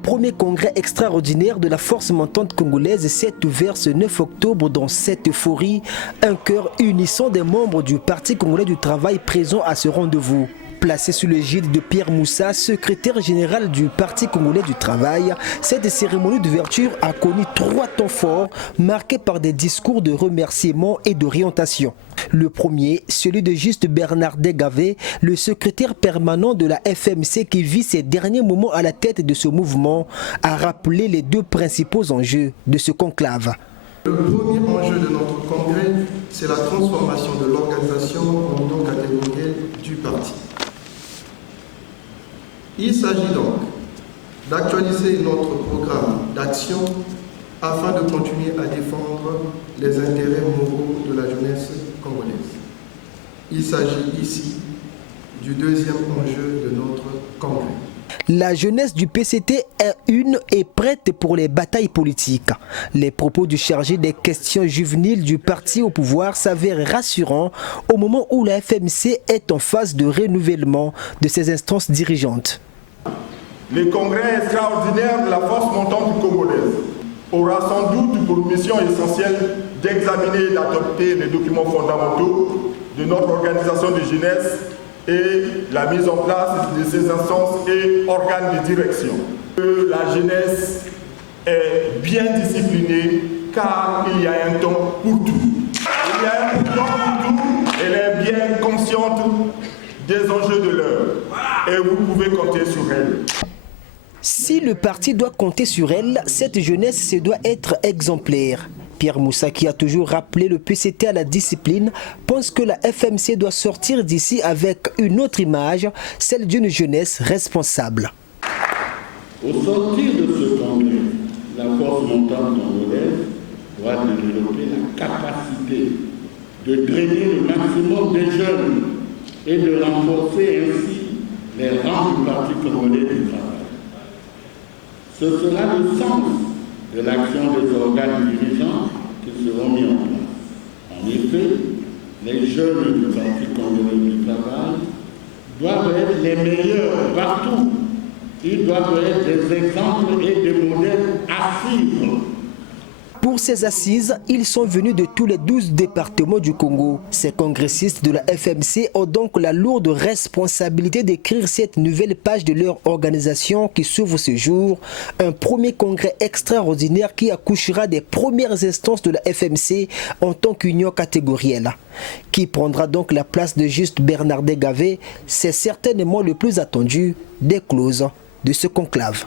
premier congrès extraordinaire de la force montante congolaise s'est ouvert ce 9 octobre dans cette euphorie, un cœur unissant des membres du Parti congolais du travail présents à ce rendez-vous. Placé sous l'égide de Pierre Moussa, secrétaire général du Parti congolais du travail, cette cérémonie d'ouverture a connu 3 temps forts marqués par des discours de remerciement et d'orientation. Le premier, celui de Juste Bernardin Gavé, le secrétaire permanent de la FMC qui vit ses derniers moments à la tête de ce mouvement, a rappelé les 2 principaux enjeux de ce conclave. Le premier enjeu de notre congrès, c'est la transformation de l'organisation en union catégorielle du parti. Il s'agit donc d'actualiser notre programme d'action afin de continuer à défendre les intérêts moraux de la jeunesse congolaise. Il s'agit ici du deuxième enjeu de notre congrès. La jeunesse du PCT est une et prête pour les batailles politiques. Les propos du chargé des questions juvéniles du parti au pouvoir s'avèrent rassurants au moment où la FMC est en phase de renouvellement de ses instances dirigeantes. Le congrès extraordinaire de la force montante congolaise aura sans doute pour mission essentielle d'examiner et d'adopter les documents fondamentaux de notre organisation de jeunesse et la mise en place de ces instances et organes de direction. La jeunesse est bien disciplinée car il y a un temps pour tout. Il y a un temps pour tout, elle est bien consciente des enjeux de l'heure et vous pouvez compter sur elle. Si le parti doit compter sur elle, cette jeunesse se doit être exemplaire. Pierre Moussa, qui a toujours rappelé le PCT à la discipline, pense que la FMC doit sortir d'ici avec une autre image, celle d'une jeunesse responsable. Au sortir de ce congrès, la force montante congolaise doit développer la capacité de drainer le maximum des jeunes et de renforcer ainsi les rangs du Parti congolais du travail. Ce sera le sens de l'action des organes dirigeants qui seront mis en place. En effet, les jeunes du Parti congolais du travail doivent être les meilleurs partout. Ils doivent être des exemples et des modèles à suivre. Pour ces assises, ils sont venus de tous les 12 départements du Congo. Ces congressistes de la FMC ont donc la lourde responsabilité d'écrire cette nouvelle page de leur organisation qui s'ouvre ce jour. Un premier congrès extraordinaire qui accouchera des premières instances de la FMC en tant qu'union catégorielle. Qui prendra donc la place de Juste Bernardin Gavé, c'est certainement le plus attendu des clauses de ce conclave.